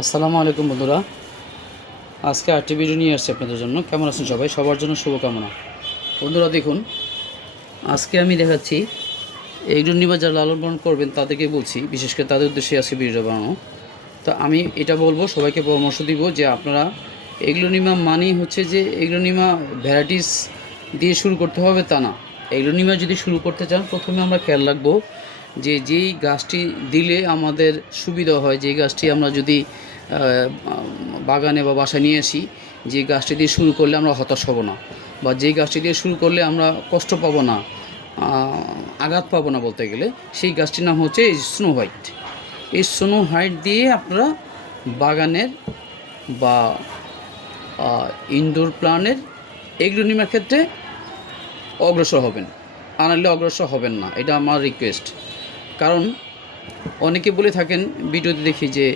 আসসালামু আলাইকুম বন্ধুরা, আজকে আরেকটি ভিডিও নিয়ে আসছি আপনাদের জন্য। কেমন আছেন সবাই? সবার জন্য শুভকামনা। বন্ধুরা দেখুন, আজকে আমি দেখাচ্ছি এগ্রোনিমা যারা লালন পালন করবেন তাদেরকে বলছি, বিশেষ করে তাদের উদ্দেশ্যে আজকে ভিডিও বানানো। তো আমি এটা বলবো, সবাইকে পরামর্শ দিব যে আপনারা এগ্রোনিমা মানেই হচ্ছে যে এগ্রোনিমা ভ্যারাইটিস দিয়ে শুরু করতে হবে তা না। এগ্রোনিমা যদি শুরু করতে চান, প্রথমে আমরা খেয়াল রাখবো যে যেই গাছটি দিলে আমাদের সুবিধা হয়, যেই গাছটি আমরা যদি বাগানে বা বাসায় নিয়ে আসি, যে গাছটি দিয়ে শুরু করলে আমরা হতাশ হব না, বা যেই গাছটি দিয়ে শুরু করলে আমরা কষ্ট পাবো না, আঘাত পাবো না বলতে গেলে, সেই গাছটির নাম হচ্ছে এই স্নো হোয়াইট। এই স্নো হোয়াইট দিয়ে আপনারা বাগানের বা ইনডোর প্ল্যান্টের এগ্রোনিমার ক্ষেত্রে অগ্রসর হবেন, আনালে অগ্রসর হবেন না, এটা আমার রিকোয়েস্ট। কারণ অনেকে বলে থাকেন, ভিডিওতে দেখি যে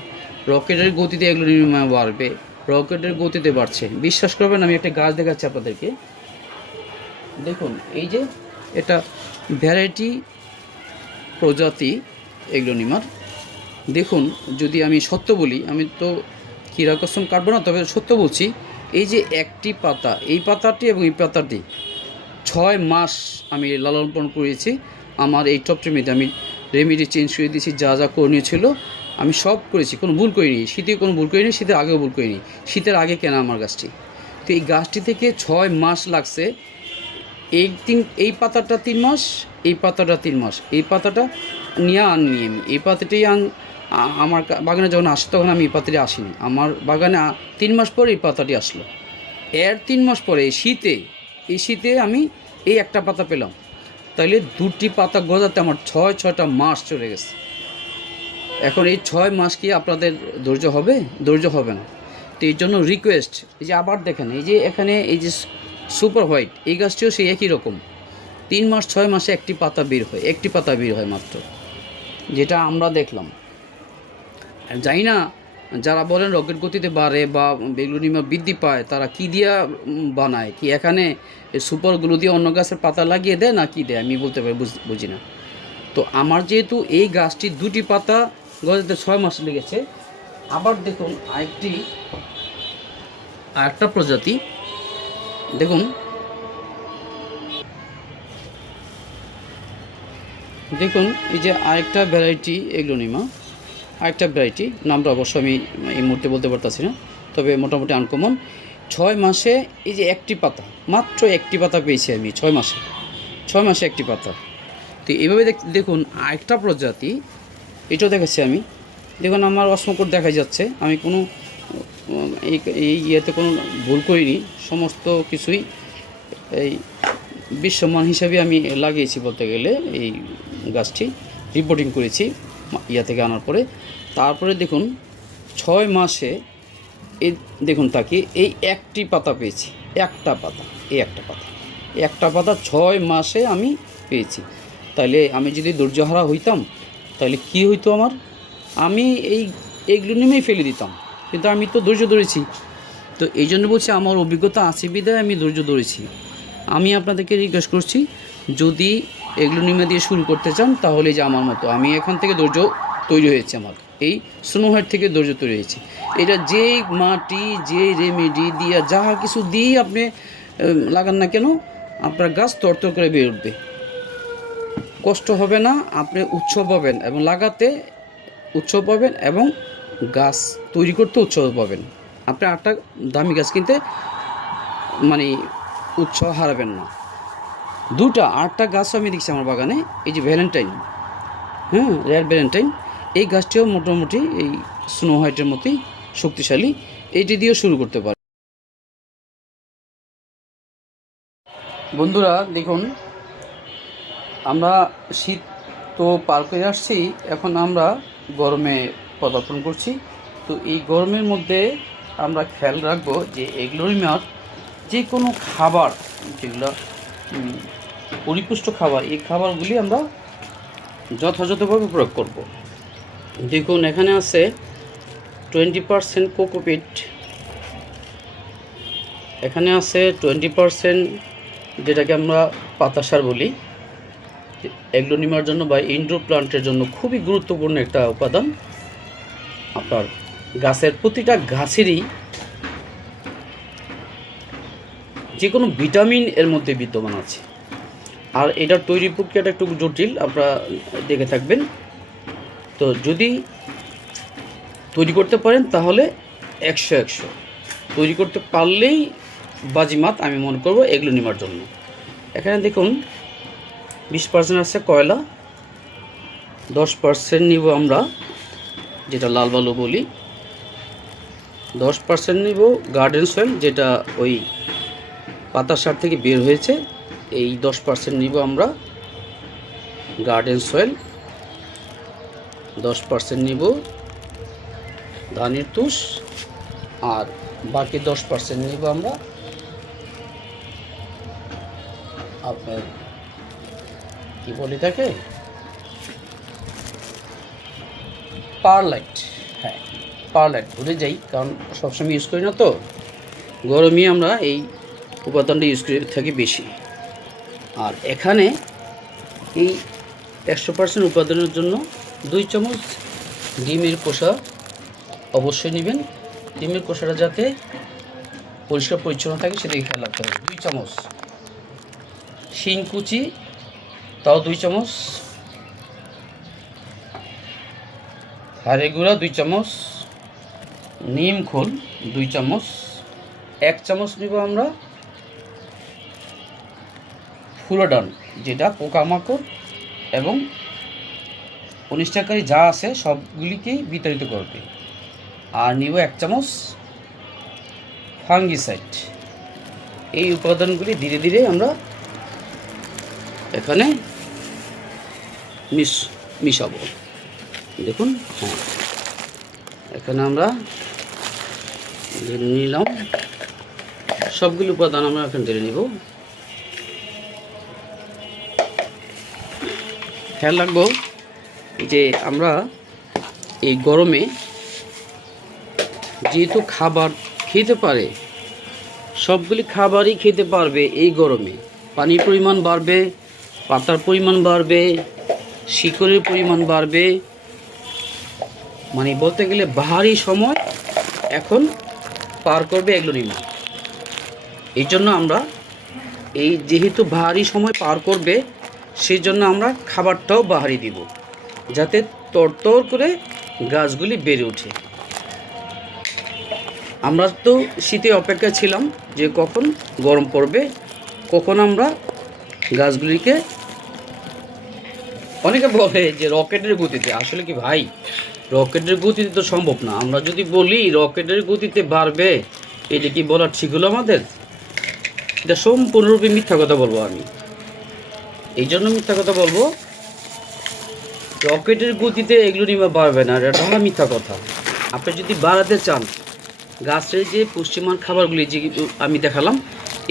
রকেটের গতিতে এগ্রোনিমা বাড়বে, রকেটের গতিতে বাড়ছে। বিশ্বাস করবেন, আমি একটা গাছ দেখাচ্ছি আপনাদেরকে। দেখুন, এই যে এটা ভ্যারাইটি প্রজাতি এগ্রোনিমার। দেখুন, যদি আমি সত্য বলি, আমি তো কিরাকসম কাটবো না, তবে সত্য বলছি, এই যে একটি পাতা, এই পাতাটি এবং এই পাতাটি 6 মাস আমি লালন পালন করেছি। আমার এই টপটিমিতে আমি রেমিডি চেঞ্জ করে দিয়েছি, যা যা করণীয় ছিল আমি সব করেছি, কোনো ভুল করিনি। শীতে কোনো ভুল করিনি, শীতের আগেও ভুল করিনি। শীতের আগে কেনা আমার গাছটি, তো এই গাছটি থেকে 6 মাস লাগছে। এই পাতাটা 3 মাস, এই পাতাটা 3 মাস, এই পাতাটা নিয়ে আনিনি আমি। এই পাতাটাই আমার বাগানে যখন আসে তখন আমি এই পাতাটি আসিনি। আমার বাগানে 3 মাস পর এই পাতাটি আসলো। এর 3 মাস পরে এই শীতে আমি এই একটা পাতা পেলাম। তাইলে 2টি পাতা গজাতে আমার 6টা মাস চলে গেছে। এখন এই 6 মাস কি আপনাদের ধৈর্য হবে? ধৈর্য হবে না। তো এই জন্য রিকোয়েস্ট, এই যে আবার দেখেন, এই যে এখানে এই যে সুপার হোয়াইট, এই গাছটিও সেই একই রকম। 3 মাস 6 মাসে একটি পাতা বের হয়, একটি পাতা বের হয় মাত্র, যেটা আমরা দেখলাম। জানি না যারা বলেন রকেট গতিতে বাড়ে বা এগ্রোনিমা বৃদ্ধি পায়, তারা কি দিয়া বানায়, কি এখানে সুপারগুলো দিয়ে অন্য গাছের পাতা লাগিয়ে দেয় না কি দেয়, আমি বলতে পারি, বুঝি না। তো আমার যেহেতু এই গাছটি 2টি পাতা গজাতে 6 মাস লেগেছে। আবার দেখুন আরেকটা প্রজাতি, দেখুন এই যে আরেকটা ভ্যারাইটি এগ্রোনিমা, আরেকটা ভ্যারাইটি, নামটা অবশ্য আমি এই মুহূর্তে বলতে পারতেছি না, তবে মোটামুটি আনকমন। 6 মাসে এই যে একটি পাতা, মাত্র একটি পাতা পেয়েছি আমি 6 মাসে একটি পাতা। তো এইভাবে দেখুন আরেকটা প্রজাতি, এটাও দেখাচ্ছি আমি। দেখুন আমার অসমকট দেখা যাচ্ছে, আমি কোনো এই ইয়েতে কোনো ভুল করিনি, সমস্ত কিছুই এই বিশ্বমান হিসাবে আমি লাগিয়েছি বলতে গেলে। এই গাছটি রিপোর্টিং করেছি ইয়া থেকে আনার পরে। তারপরে দেখুন 6 মাসে এই দেখুন তাকিয়ে এই একটি পাতা পেয়েছি, একটা পাতা 6 মাসে আমি পেয়েছি। তাইলে আমি যদি ধৈর্যহারা হইতাম, তাহলে কি হইতো আমার? আমি এইগুলো নেমেই ফেলে দিতাম, কিন্তু আমি তো ধৈর্য ধরেছি। তো এই জন্য বলছি, আমার অভিজ্ঞতা আছে বিধায় আমি ধৈর্য ধরেছি। আমি আপনাদেরকে রিকোয়েস্ট করছি, যদি এগ্রোনিমা দিয়ে শুরু করতে চান, তাহলে যে আমার মতো, আমি এখান থেকে ধৈর্য তৈরি হয়েছে আমার, এই স্নো হোয়াইট থেকে ধৈর্য তৈরি হয়েছে। এটা যেই মাটি, যে রেমেডি দিয়া যা কিছু দিয়েই আপনি লাগান না কেন, আপনার গাছ তরতর করে বের উঠবে, কষ্ট হবে না, আপনি উৎসব পাবেন এবং লাগাতে উৎসব পাবেন এবং গাছ তৈরি করতে উৎসব পাবেন। আপনি আরেকটা দামি গাছ কিনতে মানে উৎসাহ হারাবেন না। 2টা গাছ আমি দেখছি আমার বাগানে, এই যে ভ্যালেন্টাইন, রেড ভ্যালেন্টাইন, এই গাছটিও মোটামুটি এই স্নো হোয়াইটের মতোই শক্তিশালী, এইটি দিয়েও শুরু করতে পারে। বন্ধুরা দেখুন, আমরা শীত তো পার করে আসছি, এখন আমরা গরমে পদার্পণ করছি। তো এই গরমের মধ্যে আমরা খেয়াল রাখবো যে এগ্রোনিমার যে কোনো খাবার, যেগুলো পরিপুষ্ট খাবার, এই খাবারগুলি আমরা যথাযথভাবে প্রয়োগ করব। দেখুন এখানে আছে 20% কোকোপিট, এখানে আছে 20%, যেটাকে আমরা পাতা সার বলি। এগ্রোনিমার জন্য বা ইনডোর প্লান্টের জন্য খুবই গুরুত্বপূর্ণ একটা উপাদান। আপনার গাছের প্রতিটা গাছেরই যে কোনো ভিটামিন এর মধ্যে বিদ্যমান আছে। আর এটার তৈরি প্রক্রিয়াটা একটু জটিল, আপনারা দেখে থাকবেন। তো যদি তৈরি করতে পারেন তাহলে 100 তৈরি করতে পারলেই বাজিমাত আমি মনে করব এগ্লোনিমার জন্য। এখানে দেখুন 20% আছে কয়লা, 10% নিব আমরা যেটা লাল বালু বলি, 10% নিব গার্ডেন সয়েল যেটা ওই পাতা সার থেকে বের হয়েছে, এই 10% নিব আমরা গার্ডেন সয়েল, 10% নিব ধানের তুষ, আর বাকি 10% নিব আমরা আপনার কি বলি তাকে পারলাইট। হ্যাঁ, পারলাইট ভুলে যাই, কারণ সবসময় ইউজ করি না, তো গরমে আমরা এই উপাদানটা ইউজ করে থাকি বেশি। আর এখানে এই 100% উপাদানের জন্য 2 চামচ ডিমের খোসা অবশ্যই নেবেন। ডিমের খোসাটা যাতে পরিষ্কার পরিচ্ছন্ন থাকে সেদিকে খেয়াল রাখতে হবে। 2 চামচ শিং কুচি, তাও 2 চামচ, হাড়ে গুঁড়া 2 চামচ, নিম খোল 2 চামচ, 1 চামচ নিব আমরা ফুলোডান যেটা পোকামাকড় এবং অনিষ্টকারী যা আছে সবগুলিকেই বিতাড়িত করবে। আর নিব 1 চামচ ফাঙ্গিসাইড। এই উপাদানগুলি ধীরে ধীরে আমরা এখানে মিশাবো। দেখুন, হ্যাঁ, এখানে আমরা ঢেলে নিলাম, সবগুলো উপাদান আমরা এখানে ঢেলে নিব। খেয়াল রাখবো যে আমরা এই গরমে যেহেতু খাবার খেতে পারে, সবগুলি খাবারই খেতে পারবে এই গরমে, পানির পরিমাণ বাড়বে, পাতার পরিমাণ বাড়বে, শিকড়ের পরিমাণ বাড়বে, মানে বলতে গেলে বাহারি সময় এখন পার করবে এগ্লোনিমা। এই জন্য আমরা এই যেহেতু বাহারি সময় পার করবে সেই জন্য আমরা খাবারটাও বাহারি দিব, যাতে তরতর করে গাছগুলি বেড়ে ওঠে। আমরা তো শীতে অপেক্ষা ছিলাম যে কখন গরম পড়বে, কখন আমরা গাছগুলিকে, অনেকে বলে যে রকেটের গতিতে, আসলে কি ভাই রকেটের গতিতে তো সম্ভব না। আমরা যদি বলি রকেটের গতিতে বাড়বে, এটা কি বলা ঠিক হলো আমাদের? এটা সম্পূর্ণরূপে মিথ্যা কথা বলবো আমি। এই জন্য মিথ্যা কথা বলবো, রকেটের গতিতে এগ্লোনিমা বাড়বে না, এটা হলো মিথ্যা কথা। আপনি যদি বাড়াতে চান, গাছের যে পুষ্টিমান খাবারগুলি যে আমি দেখালাম,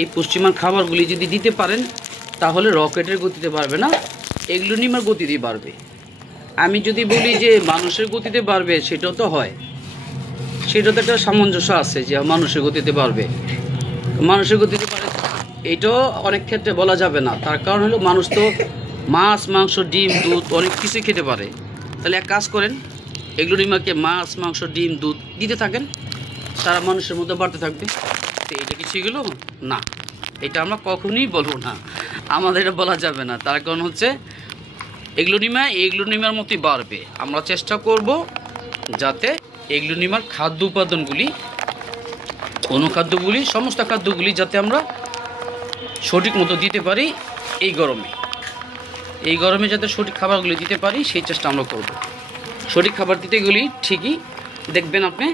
এই পুষ্টিমান খাবারগুলি যদি দিতে পারেন তাহলে রকেটের গতিতে বাড়বে না, এগ্লোনিমার গতিতে বাড়বে। আমি যদি বলি যে মানুষের গতিতে বাড়বে, সেটাও তো হয়, সেটা তো একটা সামঞ্জস্য আছে যে মানুষের গতিতে বাড়বে, মানুষের গতিতে বাড়ে, এটাও অনেক ক্ষেত্রে বলা যাবে না। তার কারণ হলো মানুষ তো মাছ, মাংস, ডিম, দুধ অনেক কিছুই খেতে পারে। তাহলে এক কাজ করেন, এগ্লোনিমাকে মাছ, মাংস, ডিম, দুধ দিতে থাকেন, তারা মানুষের মধ্যে বাড়তে থাকবে। তো এটা কি ছিল না, এটা আমরা কখনোই বলবো না, আমাদের এটা বলা যাবে না। তার কারণ হচ্ছে এগ্লোনিমার মতোই বাড়বে। আমরা চেষ্টা করব যাতে এগ্লোনিমার খাদ্য উপাদানগুলি, অনুখাদ্যগুলি, সমস্ত খাদ্যগুলি যাতে আমরা সঠিক মতো দিতে পারি এই গরমে যাতে সঠিক খাবারগুলি দিতে পারি সেই চেষ্টা আমরা করব। সঠিক খাবার দিতে গেলেই ঠিকই দেখবেন আপনি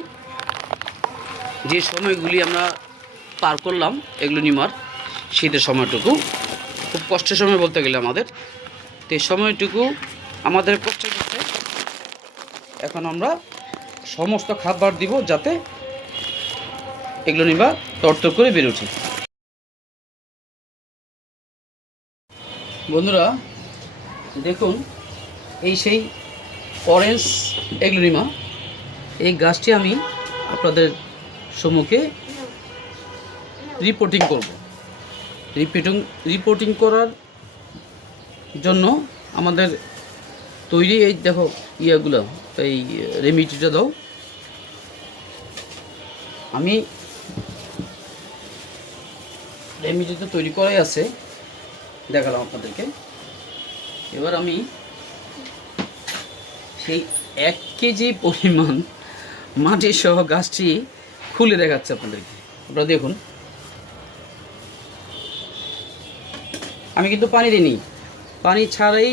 যে সময়গুলি আমরা পার করলাম এগ্লোনিমার শীতের সময়টুকু, খুব কষ্টের সময় বলতে গেলে আমাদের, তো এই সময়টুকু আমাদের কষ্টে করতে এখন আমরা সমস্ত খাবার দিব যাতে এগ্লোনিমা তরতর করে বেড়ে ওঠে। বন্ধুরা দেখুন, এই সেই অরেঞ্জ এগ্লোনিমা, এই গাছটি আমি আপনাদের সম্মুখে রিপোর্টিং করব। রিপোর্টিং করার জন্য আমাদের তৈরি এই দেখো ইয়েগুলো, এই রেমিডিটা দাও, আমি এমনিতে তৈরি করাই আছে, দেখালাম আপনাদেরকে। এবার আমি সেই 1 কেজি পরিমাণ মাটি সহ গাছটি খুলে দেখাচ্ছি আপনাদেরকে। আপনারা দেখুন, আমি কিন্তু পানি দিইনি, পানি ছাড়াই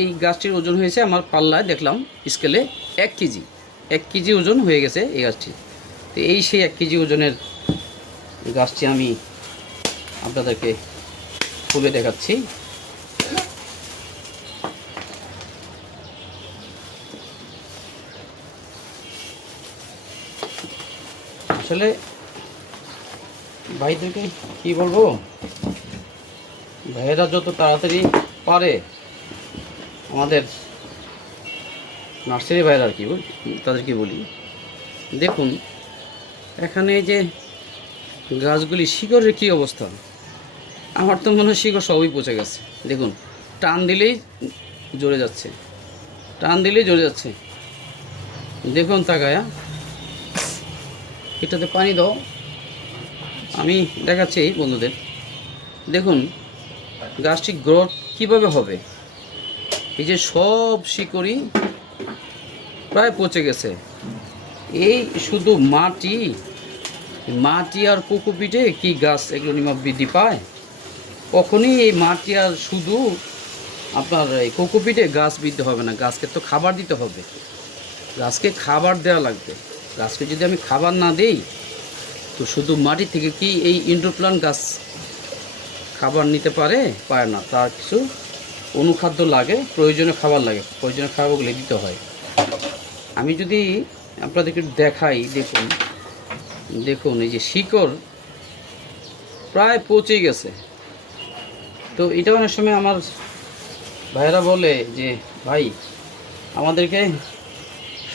এই গাছটির ওজন হয়েছে আমার পাল্লায় দেখলাম স্কেলে 1 কেজি, 1 কেজি ওজন হয়ে গেছে এই গাছটি। তো এই সেই 1 কেজি ওজনের গাছটি আমি আপনাদেরকে খুলে দেখাচ্ছি। আসলে ভাইদেরকে কি বলবো, ভাইয়েরা যত তাড়াতাড়ি পারে, আমাদের নার্সারি ভাইয়েরা আর কি তাদেরকে বলি, দেখুন এখানে যে গাছগুলি শিকড়ের কী অবস্থা, আমার তো মনে হয় শিকড় সবই পচে গেছে। দেখুন টান দিলেই জ্বরে যাচ্ছে, টান দিলেই জ্বরে যাচ্ছে। দেখুন তাকায়া, এটাতে পানি দাও, আমি দেখাচ্ছি বন্ধুদের। দেখুন গাছটি গ্রোথ কীভাবে হবে, এই যে সব শিকড়ই প্রায় পচে গেছে। এই শুধু মাটি আর কোকোপিটে কি গাছ এগ্লোনিমা বৃদ্ধি পায়? কখনই এই মাটি আর শুধু আপনার এই কোকোপিটে গাছ বৃদ্ধি হবে না। গাছকে তো খাবার দিতে হবে, গাছকে খাবার দেওয়া লাগবে। গাছকে যদি আমি খাবার না দিই, তো শুধু মাটি থেকে কি এই ইনডোর প্লান্ট গাছ খাবার নিতে পারে না। তার কিছু অনুখাদ্য লাগে, প্রয়োজনীয় খাবার লাগে, প্রয়োজনীয় খাবারগুলো দিতে হয়। আমি যদি আপনাদেরকে দেখাই, দেখুন এই যে শিকড় প্রায় পচে গেছে। তো এটা অনেক সময় আমার ভাইয়েরা বলে যে ভাই আমাদেরকে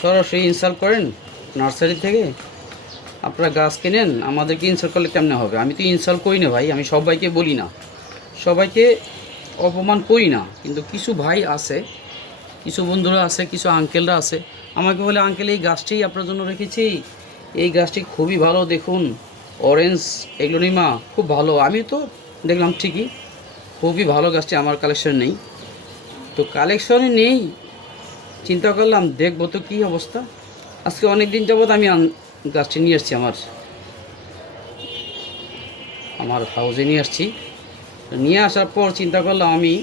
সরাসরি ইনস্টল করেন নার্সারি থেকে, আপনারা গাছ কেনেন, আমাদেরকে ইনস্টল করলে কেমনে হবে? আমি তো ইনস্টল করি না ভাই, আমি সবাইকে বলি না, সবাইকে অপমান করি না। কিন্তু কিছু ভাই আছে, কিছু বন্ধুরা আছে, কিছু আঙ্কেলরা আছে, আমাকে বলে আঙ্কেল এই গাছটি আপনার জন্য রেখেছি, এই গাছটি খুবই ভালো, দেখুন অরেঞ্জ এগ্লোনিমা খুব ভালো। আমি তো দেখলাম ঠিকই খুবই ভালো গাছটি, আমার কালেকশন নেই, তো কালেকশনে নেই, চিন্তা করলাম দেখবো তো কী অবস্থা। আজকে অনেক দিন যাবৎ আমি গাছটি নিয়ে আসছি, আমার হাউজে নিয়ে আসছি। নিয়ে আসার পর চিন্তা করলাম আমি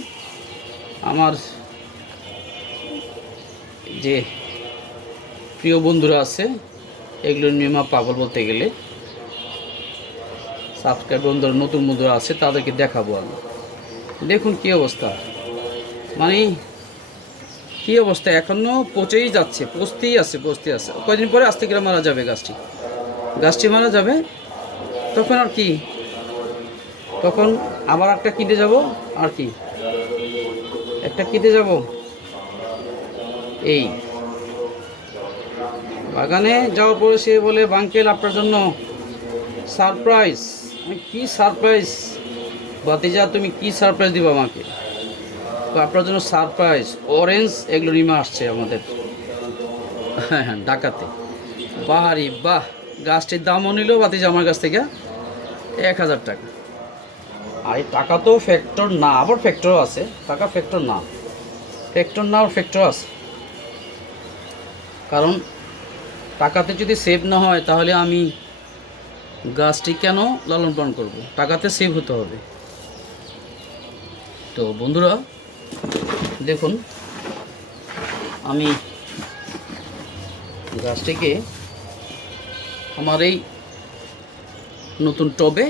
আমার যে প্রিয় বন্ধুরা আছে, এগ্লোনিমা পাগল বলতে গেলে, সাবস্ক্রাইব বন্ধুরা, নতুন বন্ধুরা আছে, তাদেরকে দেখাবো আমি। দেখুন কী অবস্থা, মানে কী অবস্থা, এখনও পচেই যাচ্ছে, পচতেই আছে। কয়দিন পরে আস্তে করে মারা যাবে গাছটি মারা যাবে। তখন আর কি, তখন আবার একটা কিনতে যাব, আর কি একটা কিনতে যাব। এই বাগানে যাওয়ার পরে সে বলে বাঙ্কেল আপনার জন্য সারপ্রাইজ। কি সারপ্রাইজ বাতিজা, তুমি কি সারপ্রাইজ দিবা আমাকে? তো আপনার জন্য সারপ্রাইজ, অরেঞ্জ এগ্লোনিমা আসছে আমাদের হ্যাঁ ঢাকাতে। বাহারি বাহ, গাছটির দামও নিল বাতিজা আমার কাছ থেকে 1000 টাকা। আর এই টাকা তো ফ্যাক্টর না, আবার ফ্যাক্টরও আছে, টাকা ফ্যাক্টর না আর ফ্যাক্টর আছে। কারণ টাকাতে যদি সেভ না হয় তাহলে আমি গাছটি কেন লালন পালন করব? টাকাতে সেভ হতে হবে। তো বন্ধুরা দেখুন, আমি গাছটিকে আমার এই নতুন টবে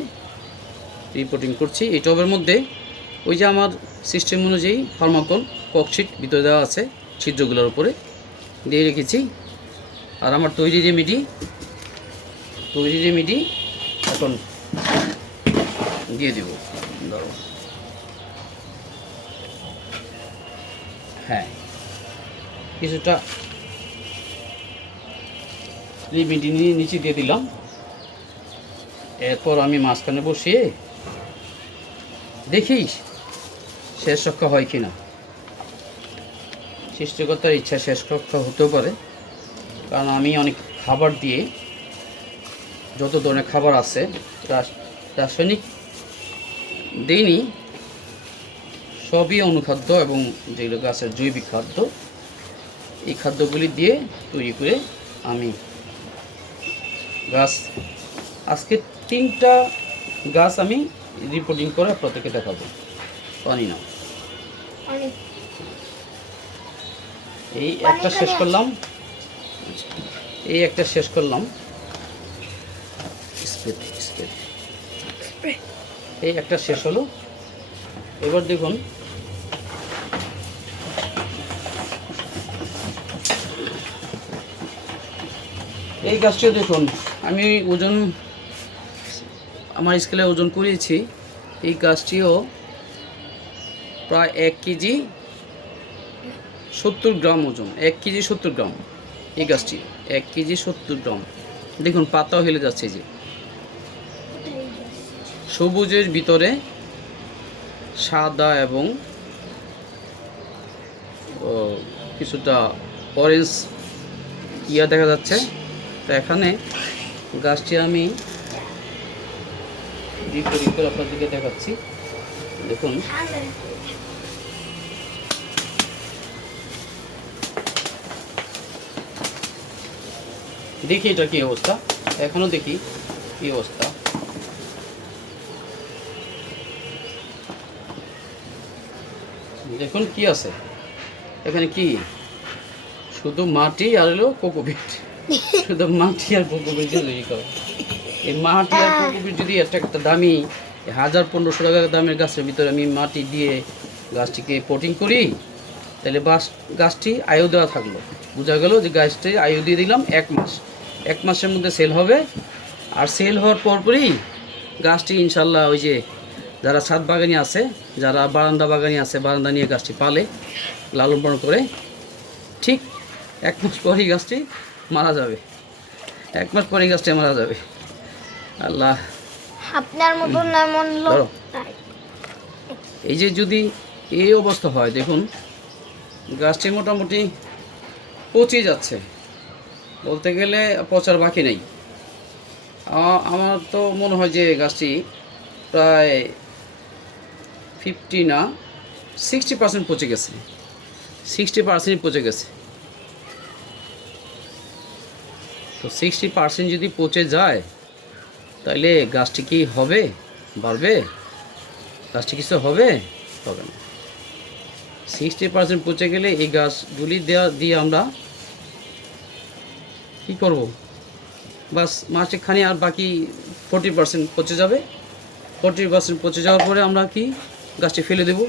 রিপোর্টিং করছি। এই টবের মধ্যে ওই যে আমার সিস্টেম অনুযায়ী থার্মোকল ককশিট ভিতরে দেওয়া আছে, ছিদ্রগুলোর উপরে দিয়ে রেখেছি। আর আমার তৈরি রেমেডি এখন দিয়ে দেব। হ্যাঁ, কিছুটা রেমেডি নিচে দিয়ে দিলাম। এরপর আমি মাঝখানে বসিয়ে দেখি শেষ রক্ষা হয় কি না। সৃষ্টিকর্তার ইচ্ছা শেষ রক্ষা হতেও পারে, কারণ আমি অনেক খাবার দিয়ে যত ধরনের খাবার আছে রাসায়নিক দিইনি, সবই অনুখাদ্য এবং যেগুলো গাছের জৈবিক খাদ্য, এই খাদ্যগুলি দিয়ে তৈরি করে আমি গাছ আজকে 3টা গাছ আমি রিপোর্টিং করে আপনাদেরকে দেখাবো। পানি নাও, এই একটা শেষ করলাম, এই একটা শেষ করলাম, এই একটা শেষ হলো। এবার দেখুন এই গাছটিও দেখুন, আমি ওজন আমার স্কেলে ওজন করেছি। এই গাছটিও প্রায় 1 কেজি 70 গ্রাম ওজন, 1 কেজি 70 গ্রাম। এই গাছটি 1 কেজি 70 গ্রাম। দেখুন পাতাও হেলে যাচ্ছে, যে সবুজের ভিতরে সাদা এবং কিছুটা অরেঞ্জ ইয়া দেখা যাচ্ছে। তো এখানে গাছটি আমি আপনাদেরকে দেখাচ্ছি। দেখুন দেখি এটা কি অবস্থা, এখনো দেখি কি অবস্থা। দেখুন কি আছে এখানে, কি শুধু মাটি আর হলো কোকোপিট, শুধু মাটি আর কোকোপিট তৈরি করে। এই মাটি আর কোকোপিট যদি একটা দামি 1000-1500 টাকা দামের গাছের ভিতরে আমি মাটি দিয়ে গাছটিকে পটিং করি, তাহলে গাছটি আয়ু দেওয়া থাকলো। বোঝা গেল যে গাছটি আয়ু দিয়ে দিলাম 1 মাস, 1 মাসের মধ্যে সেল হবে। আর সেল হওয়ার পরপরই গাছটি ইনশাল্লাহ ওই যে যারা ছাদ বাগানি আছে, যারা বারান্দা বাগানি আছে, বারান্দা নিয়ে গাছটি পালে, লালন পালন করে, ঠিক 1 মাস পরেই গাছটি মারা যাবে, 1 মাস পরেই গাছটি মারা যাবে। আল্লাহ আপনার মতন এমন লোক। এই যে যদি এই অবস্থা হয়, দেখুন গাছটি মোটামুটি পচে যাচ্ছে, বলতে গেলে পচার বাকি নেই। আমার তো মনে হয় যে গাছটি প্রায় 50 না 60% পচে গেছে, 60% পচে গেছে। তো 60% যদি পচে যায়, তাহলে গাছটি কি হবে, বাড়বে? গাছটি কিছু হবে? হবে না। 60% পচে গেলে এই গাছগুলি দিয়ে আমরা কি করব? বাস মাসেখানি আর বাকি 40% পচে যাবে। 40% পচে যাওয়ার পরে আমরা কি গাছটি ফেলে দেব,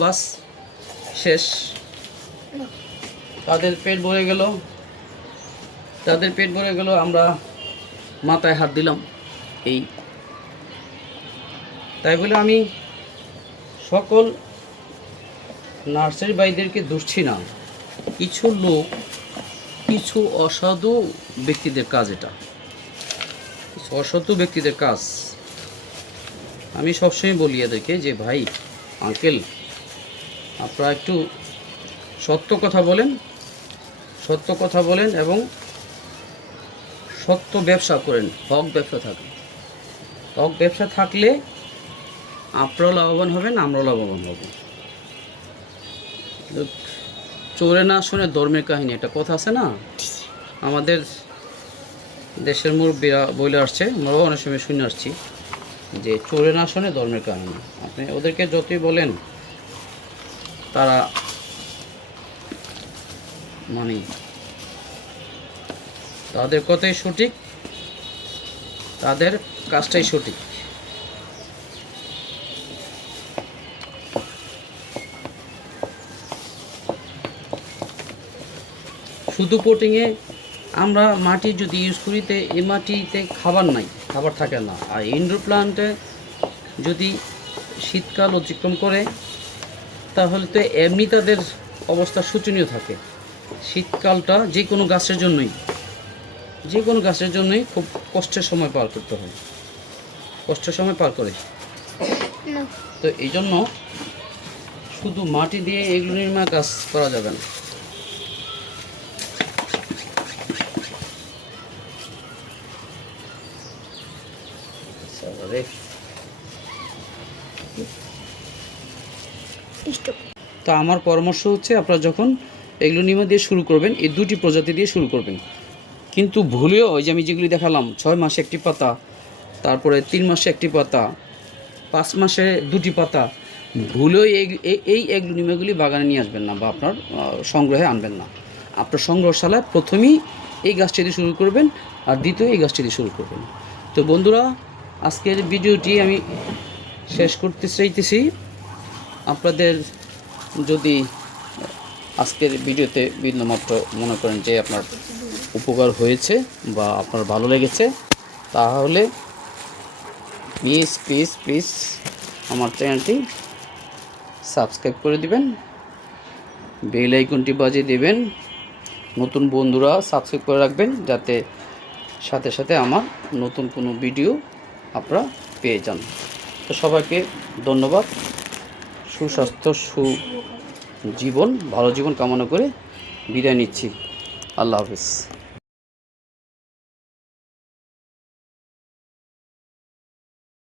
বাস শেষ। তাদের পেট ভরে গেল, আমরা মাথায় হাত দিলাম। এই তাই বলে আমি সকল নার্সারি ভাইদেরকে দুষছি না। কিছু লোক, কিছু অসাধু ব্যক্তিদের কাজ, এটা কিছু অসাধু ব্যক্তিদের কাজ। আমি সবসময় বলি এদেরকে যে ভাই, আঙ্কেল, আপনারা একটু সত্য কথা বলেন এবং সত্য ব্যবসা করেন। হক ব্যবসা থাকলে আপনারাও লাভবান হবেন, আমরাও লাভবান হব। চোরে না শুনে ধর্মের কাহিনী, একটা কথা আছে না, আমাদের দেশের মুরব্বীরা বলে আসছে, আমরাও অনেক সময় শুনে আসছি, যে চোরে না শুনে ধর্মের কাহিনী। আপনি ওদেরকে যতই বলেন, তারা মানে তাদের কথাই সঠিক, তাদের কাজটাই সঠিক। শুধু পোটিংয়ে আমরা মাটি যদি ইউজ করিতে, এই মাটিতে খাবার থাকে না। আর ইনডোর প্লান্টে যদি শীতকাল অতিক্রম করে, তাহলে তো এমনি তাদের অবস্থা শোচনীয় থাকে। শীতকালটা যে কোনো গাছের জন্যই খুব কষ্টের সময় পার করতে হয়, করে। তো এই জন্য শুধু মাটি দিয়ে এগুলো নির্মাণ কাজ করা যাবে না। রে। স্টপ। তা আমার পরামর্শ হচ্ছে আপনারা যখন এগ্লোনিমা দিয়ে শুরু করবেন এই দুটি প্রজাতি দিয়ে শুরু করবেন, কিন্তু ভুলেও ওই যে আমি যেগুলি দেখালাম 6 মাসে একটি পাতা, তারপরে 3 মাসে একটি পাতা, 5 মাসে দুটি পাতা, ভুলেও এই এগ্লোনিমাগুলি বাগানে নিয়ে আসবেন না বা আপনার সংগ্রহে আনবেন না। আপনার সংগ্রহশালায় প্রথমেই এই গাছটি দিয়ে শুরু করবেন আর দ্বিতীয় এই গাছটি দিয়ে শুরু করবেন। তো বন্ধুরা, আজকের ভিডিওটি আমি শেষ করতে চাইতেছি। আপনাদের যদি আজকের ভিডিওতে বিন্দুমাত্র মনে করেন যে আপনার উপকার হয়েছে বা আপনার ভালো লেগেছে, তাহলে প্লিজ প্লিজ প্লিজ আমার চ্যানেলটি সাবস্ক্রাইব করে দিবেন, বেল আইকনটি বাজিয়ে দেবেন, নতুন বন্ধুরা সাবস্ক্রাইব করে রাখবেন যাতে সাথে সাথে আমার নতুন কোনো ভিডিও আপনারা পেয়ে যান। তো সবাইকে ধন্যবাদ। সুস্বাস্থ্য, সুজীবন, ভালো জীবন কামনা করে বিদায় নিচ্ছি। আল্লাহ হাফিজ।